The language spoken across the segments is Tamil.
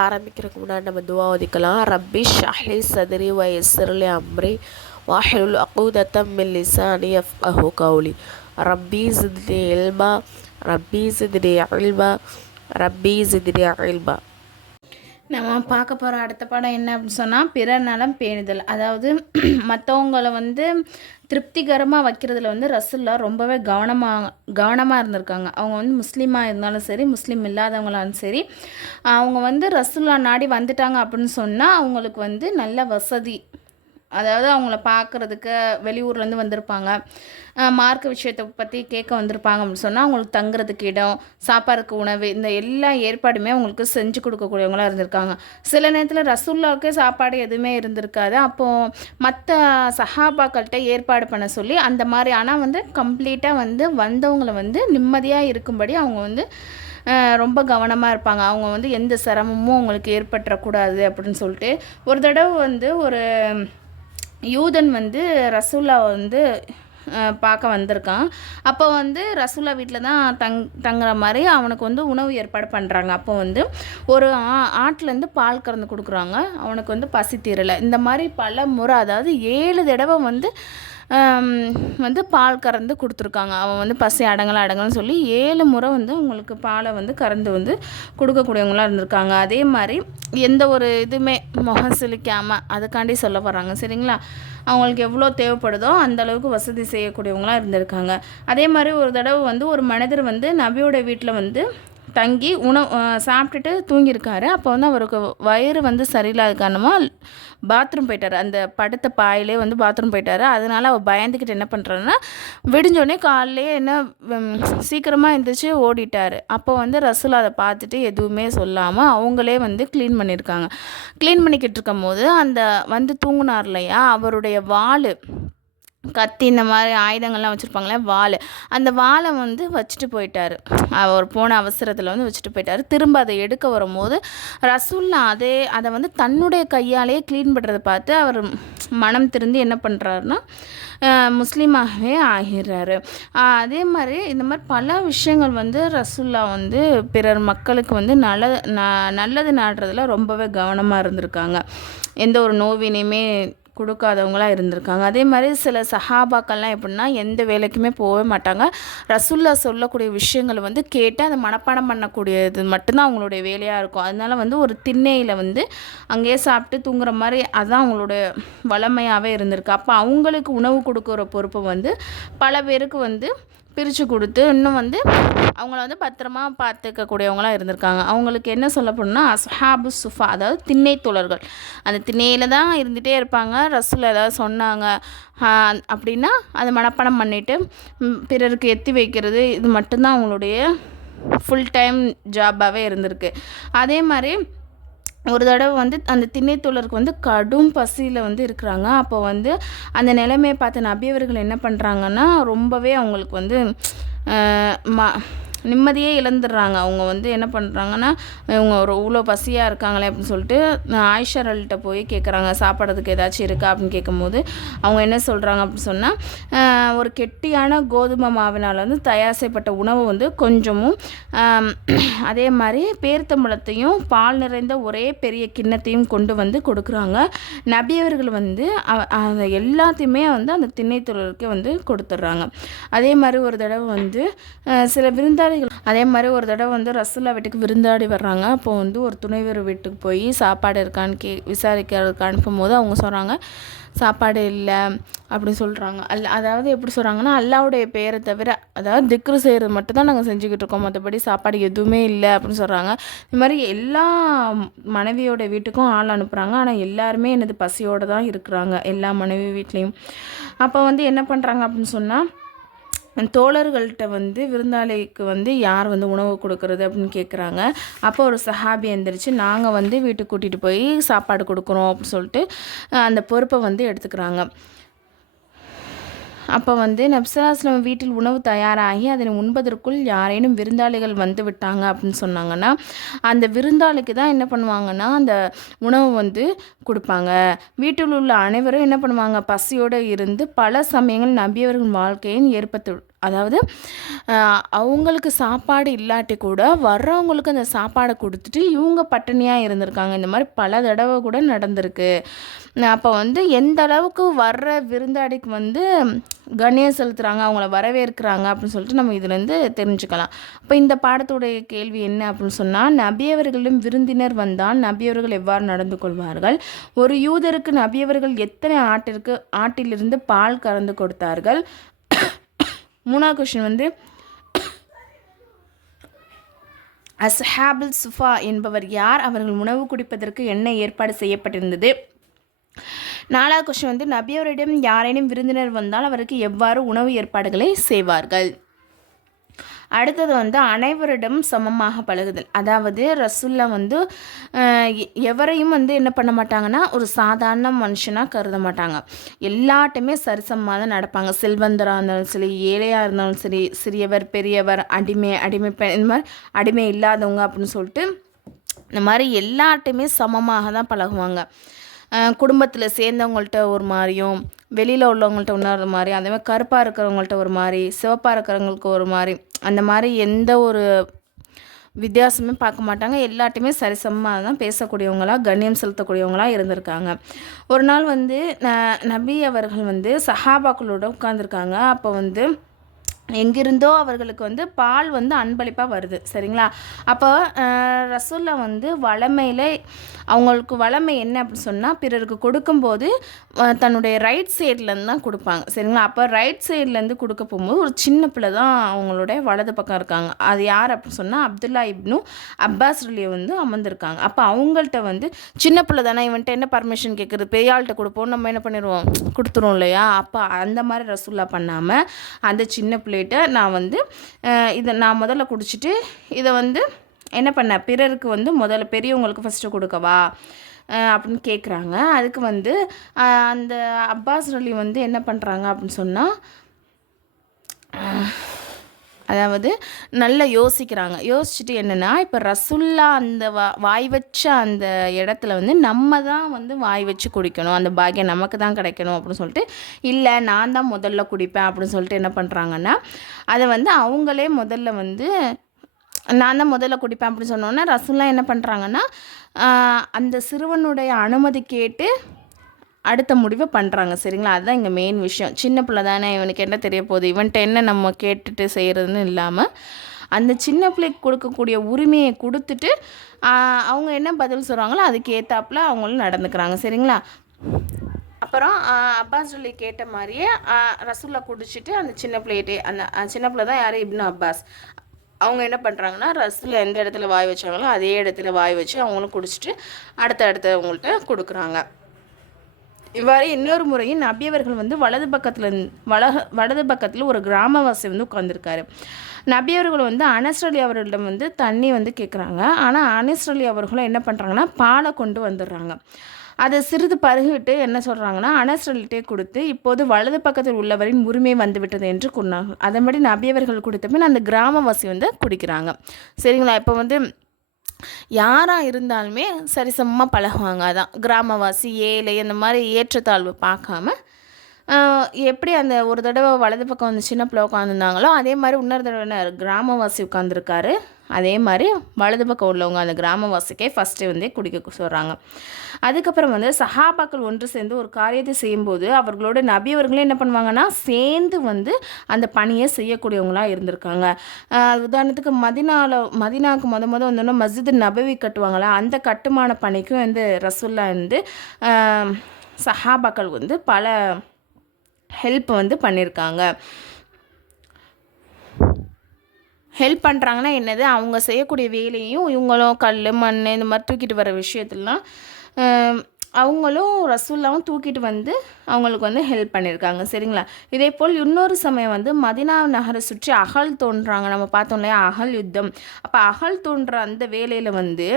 ஆரம்பிக்கிறதுக்கு முன்னாடி நம்ம துவா ஓதிக்கலாம். ரப்பி ஷ்ரஹ்லி சத்ரி வயஸ்ஸிர்லி அம்ரி வஹ்லுல் உக்தத்தம் மின் லிசானி யஃப்கஹு கௌலி. ரப்பி ஸித்னி இல்மா ரப்பி ஸித்னி இல்மா ரப்பி ஸித்னி இல்மா. நம்ம பார்க்க போகிற அடுத்த பாடம் என்ன அப்படின்னு சொன்னால், பிறர் நலம் பேணுதல். அதாவது மற்றவங்களை திருப்திகரமாக வைக்கிறதுல ரசூல்லா ரொம்பவே கவனமாக இருந்திருக்காங்க. அவங்க முஸ்லீமாக இருந்தாலும் சரி, முஸ்லீம் இல்லாதவங்களாலும் சரி, அவங்க ரசூல்லா நாடி வந்துட்டாங்க அப்படின்னு சொன்னால் அவங்களுக்கு நல்ல வசதி, அதாவது அவங்கள பார்க்குறதுக்கு வெளியூர்லேருந்து வந்திருப்பாங்க, மார்க்க விஷயத்தை பற்றி கேட்க வந்திருப்பாங்க அப்படின்னு சொன்னால் அவங்களுக்கு தங்குறதுக்கு இடம், சாப்பாடுக்கு உணவு, இந்த எல்லா ஏற்பாடுமே அவங்களுக்கு செஞ்சு கொடுக்கக்கூடியவங்களாக இருந்திருக்காங்க. சில நேரத்தில் ரசூல்லாவுக்கு சாப்பாடு எதுவுமே இருந்திருக்காது. அப்போது மற்ற சஹாபாக்கள்கிட்ட ஏற்பாடு பண்ண சொல்லி அந்த மாதிரி, ஆனால் கம்ப்ளீட்டாக வந்தவங்களை நிம்மதியாக இருக்கும்படி அவங்க ரொம்ப கவனமாக இருப்பாங்க. அவங்க எந்த சிரமமும் அவங்களுக்கு ஏற்பட்டுறக்கூடாது அப்படின்னு சொல்லிட்டு ஒரு தடவை ஒரு யூதன் ரசூல்லா பார்க்க வந்திருக்கான். அப்போ ரசூல்லா வீட்டில் தான் தங்குற மாதிரி அவனுக்கு உணவு ஏற்பாடு பண்ணுறாங்க. அப்போ ஒரு ஆட்டிலேருந்து பால் கறந்து கொடுக்குறாங்க. அவனுக்கு பசி தீரலை. இந்த மாதிரி பல முறை, அதாவது 7 தடவை பால் கறந்து கொடுத்துருக்காங்க. அவன் பசி அடங்கலன்னு சொல்லி 7 முறை அவங்களுக்கு பாலை கறந்து கொடுக்கக்கூடியவங்களாக இருந்திருக்காங்க. அதே மாதிரி எந்த ஒரு இதுவுமே முகம் சுளிக்காமல், அதுக்காண்டி சொல்ல வர்றாங்க, சரிங்களா? அவங்களுக்கு எவ்வளோ தேவைப்படுதோ அந்த அளவுக்கு வசதி செய்யக்கூடியவங்களாக இருந்திருக்காங்க. அதே மாதிரி ஒரு தடவை ஒரு மனிதர் நபியோட வீட்டில் தங்கி சாப்பிட்டுட்டு தூங்கியிருக்காரு. அப்போ அவருக்கு வயிறு சரியில்லாத காரணமாக பாத்ரூம் போயிட்டார். அந்த படுத்த பாயிலே பாத்ரூம் போயிட்டார். அதனால் அவர் பயந்துக்கிட்டு என்ன பண்ணுறாருன்னா, விடிஞ்சோடனே காலையிலே சீக்கிரமாக எழுந்திரிச்சு ஓடிட்டார். அப்போ ரசூல் அதை பார்த்துட்டு எதுவுமே சொல்லாமல் அவங்களே க்ளீன் பண்ணியிருக்காங்க. க்ளீன் பண்ணிக்கிட்டு இருக்கும் போது அந்த தூங்குனார் இல்லையா, அவருடைய வாள், கத்தி, இந்த மாதிரி ஆயுதங்கள்லாம் வச்சுருப்பாங்களே, வாள், அந்த வாளை வச்சுட்டு போயிட்டார். அவர் போன அவசரத்தில் வச்சுட்டு போயிட்டார். திரும்ப அதை எடுக்க வரும்போது ரசூல்லா அதை தன்னுடைய கையாலேயே க்ளீன் பண்ணுறதை பார்த்து அவர் மனம் திருந்தி என்ன பண்ணுறாருன்னா முஸ்லீமாகவே ஆகிறாரு. அதே மாதிரி இந்த மாதிரி பல விஷயங்கள் ரசூல்லா பிறர் மக்களுக்கு நல்லது நாடுறதுல ரொம்பவே கவனமாக இருந்திருக்காங்க. எந்த ஒரு நோவினையுமே கொடுக்காதவங்களாக இருந்திருக்காங்க. அதே மாதிரி சில சஹாபாக்கள்லாம் எப்படின்னா எந்த வேலைக்குமே போகவே மாட்டாங்க. ரசூல்லா சொல்லக்கூடிய விஷயங்கள் கேட்டு அதை மனப்பாடம் பண்ணக்கூடியது மட்டும்தான் அவங்களுடைய வேலையாக இருக்கும். அதனால ஒரு திண்ணையில் அங்கேயே சாப்பிட்டு தூங்குற மாதிரி அதுதான் அவங்களுடைய வளமையாகவே இருந்திருக்கு. அப்போ அவங்களுக்கு உணவு கொடுக்குற பொறுப்பு பல பேருக்கு பிரித்து கொடுத்து இன்னும் அவங்கள பத்திரமா பார்த்துக்கக்கூடியவங்களாக இருந்திருக்காங்க. அவங்களுக்கு என்ன சொல்லப்படும்னா அஸ்ஹாபு சுஃபா, அதாவது திண்ணை தோழர்கள். அந்த திண்ணையில் தான் இருந்துகிட்டே இருப்பாங்க. ரசூல் ஏதாவது சொன்னாங்க அப்படின்னா அதை மனப்பாடம் பண்ணிவிட்டு பிறருக்கு எத்தி வைக்கிறது, இது மட்டும்தான் அவங்களுடைய ஃபுல் டைம் ஜாபாகவே இருந்திருக்கு. அதே மாதிரி ஒரு தடவை அந்த திண்ணைத்தோழருக்கு கடும் பசியில் இருக்கிறாங்க. அப்போ அந்த நிலைமையை பார்த்த நபியவர்கள் என்ன பண்ணுறாங்கன்னா, ரொம்பவே அவங்களுக்கு நிம்மதியே இழந்துடுறாங்க. அவங்க என்ன பண்ணுறாங்கன்னா, இவங்க இவ்வளோ பசியாக இருக்காங்களே அப்படின்னு சொல்லிட்டு ஆயிஷாரல்கிட்ட போய் கேட்குறாங்க, சாப்பிட்றதுக்கு ஏதாச்சும் இருக்கா அப்படின்னு கேட்கும்போது அவங்க என்ன சொல்கிறாங்க அப்படின்னு சொன்னால், ஒரு கெட்டியான கோதுமை மாவினால் தயார் செய்யப்பட்ட உணவு கொஞ்சமும், அதே மாதிரி பேர்த்தம்பழத்தையும் பால் நிறைந்த ஒரே பெரிய கிண்ணத்தையும் கொண்டு கொடுக்குறாங்க. நபியவர்கள் அதை எல்லாத்தையுமே அந்த திண்ணைத்தொழருக்கு கொடுத்துட்றாங்க. அதே மாதிரி ஒரு தடவை சில விருந்தாளிகள், அதே மாதிரி ஒரு தடவை ரசூல்லா வீட்டுக்கு விருந்தாடி வர்றாங்க. அப்போ ஒரு துணைவர் வீட்டுக்கு போய் சாப்பாடு இருக்கான்னு விசாரிக்கிறதுக்கு அனுப்பும்போது அவங்க சொல்கிறாங்க, சாப்பாடு இல்லை அப்படின்னு சொல்கிறாங்க. அதாவது எப்படி சொல்கிறாங்கன்னா, அல்லாவுடைய பெயரை தவிர, அதாவது திக்ரு செய்கிறது மட்டும்தான் நாங்கள் செஞ்சுக்கிட்டு இருக்கோம், மற்றபடி சாப்பாடு எதுவுமே இல்லை அப்படின்னு சொல்கிறாங்க. இது மாதிரி எல்லா மனைவியோட வீட்டுக்கும் ஆள் அனுப்புகிறாங்க. ஆனால் எல்லாருமே எனது பசியோடு தான் இருக்கிறாங்க, எல்லா மனைவி வீட்லேயும். அப்போ என்ன பண்ணுறாங்க அப்படின்னு சொன்னால், தோழர்கள்ட்ட விருந்தாளிக்கு யார் உணவு கொடுக்கறது அப்படின்னு கேட்குறாங்க. அப்போ ஒரு சஹாபி எந்திரிச்சு, நாங்கள் வீட்டுக்கு கூட்டிகிட்டு போய் சாப்பாடு கொடுக்குறோம் அப்படின்னு சொல்லிட்டு அந்த பொறுப்பை எடுத்துக்கிறாங்க. அப்போ நபிஸல்லல்லாஹு வீட்டில் உணவு தயாராகி அதனை உண்பதற்குள் யாரேனும் விருந்தாளிகள் வந்து விட்டாங்க அப்படின்னு சொன்னாங்கன்னா, அந்த விருந்தாளிக்கு தான் என்ன பண்ணுவாங்கன்னா அந்த உணவு கொடுப்பாங்க. வீட்டில் உள்ள அனைவரும் என்ன பண்ணுவாங்க, பசியோடு இருந்து பல சமயங்கள் நபியவர்கள் வாழ்க்கையின் அதாவது அவங்களுக்கு சாப்பாடு இல்லாட்டி கூட வர்றவங்களுக்கு அந்த சாப்பாடை கொடுத்துட்டு இவங்க பட்டினியாக இருந்திருக்காங்க. இந்த மாதிரி பல தடவை கூட நடந்திருக்கு. அப்போ வந்து எந்த அளவுக்கு வர்ற விருந்தாடிக்கு வந்து கண்ணியம் செலுத்துகிறாங்க, அவங்கள வரவேற்கிறாங்க அப்படின்னு சொல்லிட்டு நம்ம இதுலேருந்து தெரிஞ்சுக்கலாம். அப்போ இந்த பாடத்துடைய கேள்வி என்ன அப்படின்னு சொன்னால், நபியவர்களும் விருந்தினர் வந்தால் நபியவர்கள் எவ்வாறு நடந்து கொள்வார்கள்? ஒரு யூதருக்கு நபியவர்கள் எத்தனை ஆட்டிலிருந்து பால் கறந்து கொடுத்தார்கள்? 3வது கொஸ்டின் வந்து அஸ்ஹாபுல் சுஃபா என்பவர் யார்? அவர்கள் உணவு குடிப்பதற்கு என்ன ஏற்பாடு செய்யப்பட்டிருந்தது? 4வது கொஸ்டின் வந்து நபியவரிடம் யாரேனும் விருந்தினர் வந்தால் அவருக்கு எவ்வாறு உணவு ஏற்பாடுகளை செய்வார்கள்? அடுத்தது வந்து அனைவரிடம் சமமாக பழகுதல். அதாவது ரசூல்லா வந்து எவரையும் வந்து என்ன பண்ண மாட்டாங்கன்னா ஒரு சாதாரண மனுஷனாக கருத மாட்டாங்க. எல்லாட்டுமே சரிசமமாக தான் நடப்பாங்க. செல்வந்தராக இருந்தாலும் சரி, ஏழையாக இருந்தாலும் சரி, சிறியவர் பெரியவர், அடிமை பெண், இந்த மாதிரி அடிமை இல்லாதவங்க அப்படின்னு சொல்லிட்டு இந்த மாதிரி எல்லாட்டுமே சமமாக தான் பழகுவாங்க. குடும்பத்தில் சேர்ந்தவங்கள்ட்ட ஒரு மாதிரியும், வெளியில் உள்ளவங்கள்ட்ட இன்னொரு மாதிரி, அதே மாதிரி கருப்பாக இருக்கிறவங்கள்ட்ட ஒரு மாதிரி, சிவப்பாக இருக்கிறவங்களுக்கு ஒரு மாதிரி, அந்த மாதிரி எந்த ஒரு வித்தியாசமே பார்க்க மாட்டாங்க. எல்லாத்தையுமே சரிசமமாக தான் பேசக்கூடியவங்களாக, கண்ணியம் செலுத்தக்கூடியவங்களாக இருந்திருக்காங்க. ஒரு நாள் வந்து நபி அவர்கள் வந்து சஹாபாக்களோட உட்காந்துருக்காங்க. அப்போ வந்து எங்கிருந்தோ அவர்களுக்கு வந்து பால் வந்து அன்பளிப்பாக வருது. சரிங்களா? அப்போ ரசூல்லா வந்து வளமையில் அவங்களுக்கு வளமை என்ன அப்படின்னு சொன்னால், பிறருக்கு கொடுக்கும்போது தன்னுடைய ரைட் சைட்லேருந்து தான் கொடுப்பாங்க. சரிங்களா? அப்போ ரைட் சைட்லேருந்து கொடுக்க போகும்போது ஒரு சின்ன பிள்ளை தான் அவங்களுடைய வலது பக்கம் இருக்காங்க. அது யார் அப்படின்னு சொன்னால் அப்துல்லா இப்னு அப்பாஸ் ரலியை வந்து அமர்ந்திருக்காங்க. அப்போ அவங்கள்ட்ட வந்து சின்ன பிள்ளை தானே, இவன்ட்ட என்ன பர்மிஷன் கேட்குறது, பெரிய ஆள்கிட்ட கொடுப்போம், நம்ம என்ன பண்ணிடுவோம், கொடுத்துருவோம் இல்லையா? அப்போ அந்த மாதிரி ரசூல்லா பண்ணாமல் அந்த சின்ன பிள்ளைகிட்ட நான் வந்து இதை நான் முதல்ல குடிச்சிட்டு இதை வந்து என்ன பண்ணேன், பிறருக்கு வந்து முதல்ல பெரியவங்களுக்கு ஃபஸ்ட்டு கொடுக்கவா அப்படின்னு கேட்குறாங்க. அதுக்கு வந்து அந்த அப்பாஸ் ரலி வந்து என்ன பண்ணுறாங்க அப்படின்னு சொன்னால், அதாவது நல்லா யோசிக்கிறாங்க. யோசிச்சுட்டு என்னென்னா, இப்போ ரசுல்லா அந்த வாய் வச்ச அந்த இடத்துல வந்து நம்ம தான் வந்து வாய் வச்சு குடிக்கணும், அந்த பாக்கியம் நமக்கு தான் கிடைக்கணும் அப்படின்னு சொல்லிட்டு, இல்லை நான் தான் முதல்ல குடிப்பேன் அப்படின்னு சொல்லிட்டு என்ன பண்ணுறாங்கன்னா, அதை வந்து அவங்களே முதல்ல வந்து நான் தான் முதல்ல குடிப்பேன் அப்படின்னு சொன்னோன்னே ரசூல்லா என்ன பண்ணுறாங்கன்னா, அந்த சிறுவனுடைய அனுமதி கேட்டு அடுத்த முடிவை பண்ணுறாங்க. சரிங்களா? அதுதான் இங்கே மெயின் விஷயம். சின்ன பிள்ளை தானே, இவனுக்கு என்ன தெரிய போகுது, இவன்ட்ட என்ன நம்ம கேட்டுட்டு செய்கிறதுன்னு இல்லாமல் அந்த சின்ன பிள்ளைக்கு கொடுக்கக்கூடிய உரிமையை கொடுத்துட்டு அவங்க என்ன பதில் சொல்கிறாங்களோ அதுக்கு ஏற்றாப்புல அவங்களும் நடந்துக்கிறாங்க. சரிங்களா? அப்புறம் அப்பாஸ் ரலி கேட்ட மாதிரியே ரசூல்லா குடிச்சிட்டு அந்த சின்ன பிள்ளைகிட்டே, அந்த சின்ன பிள்ளை தான் யார், இப்னு அப்பாஸ், அவங்க என்ன பண்ணுறாங்கன்னா ரசூல்லா எந்த இடத்துல வாய் வச்சாங்களோ அதே இடத்துல வாய் வச்சு அவங்களும் குடிச்சிட்டு அடுத்தவங்கள்ட்ட கொடுக்குறாங்க. இவ்வாறு இன்னொரு முறையும் நபியவர்கள் வந்து வலது பக்கத்தில் ஒரு கிராமவாசி வந்து உட்காந்துருக்காரு. நபியவர்கள் வந்து அனஸ் ரலி அவர்களிடம் வந்து தண்ணி வந்து கேட்குறாங்க. ஆனால் அனஸ் ரலி அவர்களும் என்ன பண்ணுறாங்கன்னா பாலை கொண்டு வந்துடுறாங்க. அதை சிறிது பருகிவிட்டு என்ன சொல்கிறாங்கன்னா, அனஸ் ரலிட்டே கொடுத்து இப்போது வலது பக்கத்தில் உள்ளவரின் உரிமை வந்துவிட்டது என்று கூறினார்கள். அதன்படி நபியவர்கள் கொடுத்த பின் அந்த கிராமவாசி வந்து குடிக்கிறாங்க. சரிங்களா? இப்போ வந்து யாராக இருந்தாலுமே சரிசமமாக பழகுவாங்க. அதான் கிராமவாசி, ஏழை, அந்த மாதிரி ஏற்றத்தாழ்வு பார்க்காம எப்படி அந்த ஒரு தடவை வலது பக்கம் வந்து சின்ன பிள்ளை உட்காந்துருந்தாங்களோ அதே மாதிரி இன்னொரு தடவை கிராமவாசி உட்காந்துருக்காரு. அதே மாதிரி வலது பக்கம் உள்ளவங்க அந்த கிராமவாசிக்கே ஃபஸ்ட்டு வந்து குடிக்க சொல்கிறாங்க. அதுக்கப்புறம் வந்து சஹாபாக்கள் ஒன்று சேர்ந்து ஒரு காரியத்தை செய்யும்போது அவர்களோட நபியவர்களே என்ன பண்ணுவாங்கன்னா சேர்ந்து வந்து அந்த பணியை செய்யக்கூடியவங்களாக இருந்திருக்காங்க. உதாரணத்துக்கு மதினாவுக்கு வந்தோன்னா மஸ்ஜித் நபவி கட்டுவாங்களா, அந்த கட்டுமான பணிக்கும் வந்து ரசூல்லா வந்து சஹாபாக்கள் வந்து பல ஹெல்ப் வந்து பண்ணியிருக்காங்க. ஹெல்ப் பண்ணுறாங்கன்னா என்னது, அவங்க செய்யக்கூடிய வேலையும் இவங்களும் கல் மண் இந்த மாதிரி தூக்கிட்டு வர விஷயத்துலாம் அவங்களும் ரசூல்லாவும் தூக்கிட்டு வந்து அவங்களுக்கு வந்து ஹெல்ப் பண்ணியிருக்காங்க. சரிங்களா? இதே போல் இன்னொரு சமயம் வந்து மதினா நகரை சுற்றி அகல் தோன்றாங்க. நம்ம பார்த்தோம் இல்லையா, அகல் யுத்தம். அப்போ அகல் தோன்ற அந்த வேலையில் வந்து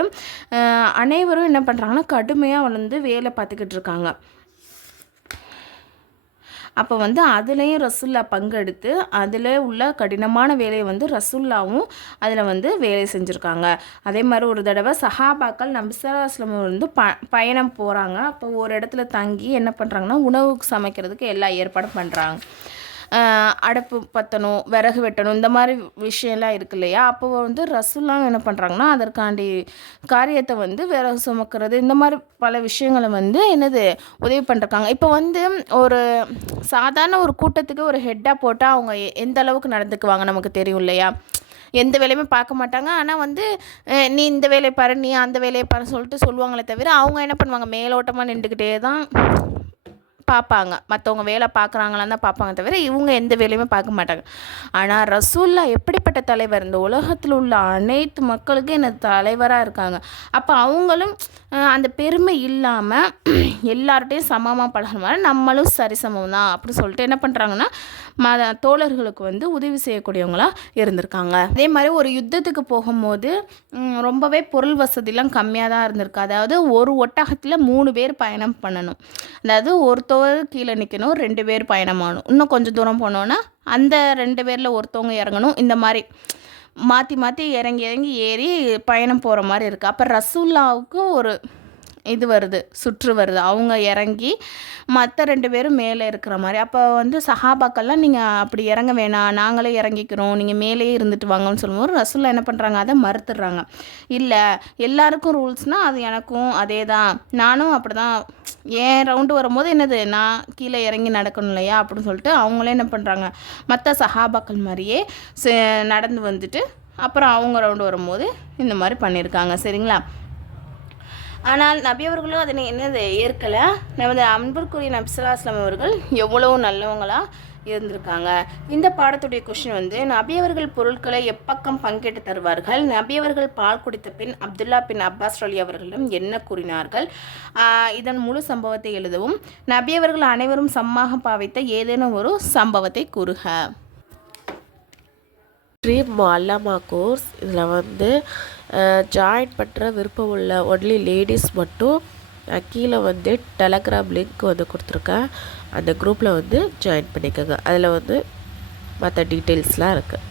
அனைவரும் என்ன பண்ணுறாங்கன்னா கடுமையாக வந்து வேலை பார்த்துக்கிட்டு இருக்காங்க. அப்போ வந்து அதுலேயும் ரசூல்லா பங்கெடுத்து அதில் உள்ள கடினமான வேலையை வந்து ரசூல்லாவும் அதில் வந்து வேலை செஞ்சுருக்காங்க. அதே மாதிரி ஒரு தடவை சஹாபாக்கள் நபி ஸல்லல்லாஹு அலைஹி வஸல்லம் வந்து பயணம் போகிறாங்க. அப்போ ஒரு இடத்துல தங்கி என்ன பண்ணுறாங்கன்னா உணவுக்கு சமைக்கிறதுக்கு எல்லா ஏற்பாடும் பண்ணுறாங்க. அடுப்பு பற்றணும், விறகு வெட்டணும், இந்த மாதிரி விஷயம்லாம் இருக்கு இல்லையா? அப்போ வந்து ரசூல்லாம் என்ன பண்ணுறாங்கன்னா அதற்காண்டி காரியத்தை வந்து விறகு சுமக்கிறது இந்த மாதிரி பல விஷயங்களை வந்து என்னது உதவி பண்ணிருக்காங்க. இப்போ வந்து ஒரு சாதாரண ஒரு கூட்டத்துக்கு ஒரு ஹெட்டாக போட்டால் அவங்க எந்த அளவுக்கு நடந்துக்குவாங்க நமக்கு தெரியும் இல்லையா? எந்த வேலையுமே பார்க்க மாட்டாங்க. ஆனால் வந்து நீ இந்த வேலையை பாரு, நீ அந்த வேலையை பாருன்னு சொல்லிட்டு சொல்லுவாங்களே தவிர அவங்க என்ன பண்ணுவாங்க, மேலோட்டமாக நின்றுக்கிட்டே தான் பார்ப்பாங்க. மற்றவங்க வேலை பார்க்குறாங்களான்னு தான் பார்ப்பாங்க தவிர இவங்க எந்த வேலையுமே பார்க்க மாட்டாங்க. ஆனால் ரசூல்லா எப்படிப்பட்ட தலைவர், இந்த உலகத்தில் உள்ள அனைத்து மக்களுக்கும் என்ன தலைவராக இருக்காங்க. அப்போ அவங்களும் அந்த பெருமை இல்லாமல் எல்லார்ட்டையும் சமமாக பழகிற மாதிரி நம்மளும் சரிசமம் தான் அப்படின்னு சொல்லிட்டு என்ன பண்ணுறாங்கன்னா தோழர்களுக்கு வந்து உதவி செய்யக்கூடியவங்களாக இருந்திருக்காங்க. அதே மாதிரி ஒரு யுத்தத்துக்கு போகும்போது ரொம்பவே பொருள் வசதிலாம் கம்மியாக தான் இருந்திருக்கு. அதாவது ஒரு ஒட்டகத்தில் 3 பேர் பயணம் பண்ணணும். அதாவது ஒருத்தவர் கீழே நிற்கணும், 2 பேர் பயணமாகணும். இன்னும் கொஞ்சம் தூரம் போனோன்னா அந்த 2 பேரில் ஒருத்தவங்க இறங்கணும். இந்த மாதிரி மாற்றி மாற்றி இறங்கி ஏறி பயணம் போகிற மாதிரி இருக்குது. அப்போ ரசூல்லாவுக்கு ஒரு இது வருது, சுற்று வருது. அவங்க இறங்கி மற்ற 2 பேரும் மேலே இருக்கிற மாதிரி. அப்போ வந்து சஹாபாக்கள்லாம் நீங்கள் அப்படி இறங்க வேணாம், நாங்களே இறங்கிக்கிறோம், நீங்கள் மேலேயே இருந்துட்டு வாங்கன்னு சொல்லும்போது ரசூல்லா என்ன பண்ணுறாங்க, அதை மறுத்துடுறாங்க. இல்லை எல்லாருக்கும் ரூல்ஸ்னால் அது எனக்கும் அதே தான், நானும் அப்படி தான், ஏன் ரவுண்டு வரும்போது என்னது நான் கீழே இறங்கி நடக்கணும் இல்லையா அப்படின்னு சொல்லிட்டு அவங்களே என்ன பண்ணுறாங்க, மற்ற சஹாபாக்கள் மாதிரியே நடந்து வந்துட்டு அப்புறம் அவங்க ரவுண்டு வரும்போது இந்த மாதிரி பண்ணியிருக்காங்க. சரிங்களா? ஆனால் நபி அவர்களும் அதனை என்னது ஏற்கலை. நமது அன்பிற்குரிய நபி ஸல்லல்லாஹு அலைஹி வஸல்லம் அவர்கள் எவ்வளவு நல்லவங்களாக இருந்திருக்காங்க. இந்த பாடத்துடைய கொஸ்டின் வந்து நபி அவர்கள் பொருட்களை எப்பக்கம் பங்கிட்டு தருவார்கள், நபி அவர்கள் பால் குடித்த பின் அப்துல்லா பின் அப்பாஸ் அலி அவர்களிடம் என்ன கூறினார்கள், இதன் முழு சம்பவத்தை எழுதவும், நபி அவர்கள் அனைவரும் சம்மாக பாவித்த ஏதேனும் ஒரு சம்பவத்தை கூறுக. ட்ரீம் முஅல்லமா கோர்ஸ் இதில் வந்து ஜாயின் பண்ணுற விருப்பம் உள்ள ஒன்லி லேடிஸ் மட்டும் கீழே வந்து டெலகிராம் லிங்க் வந்து கொடுத்துருக்கேன். அந்த குரூப்பில் வந்து ஜாயின் பண்ணிக்கோங்க. அதில் வந்து மற்ற டீட்டெயில்ஸ்லாம் இருக்குது.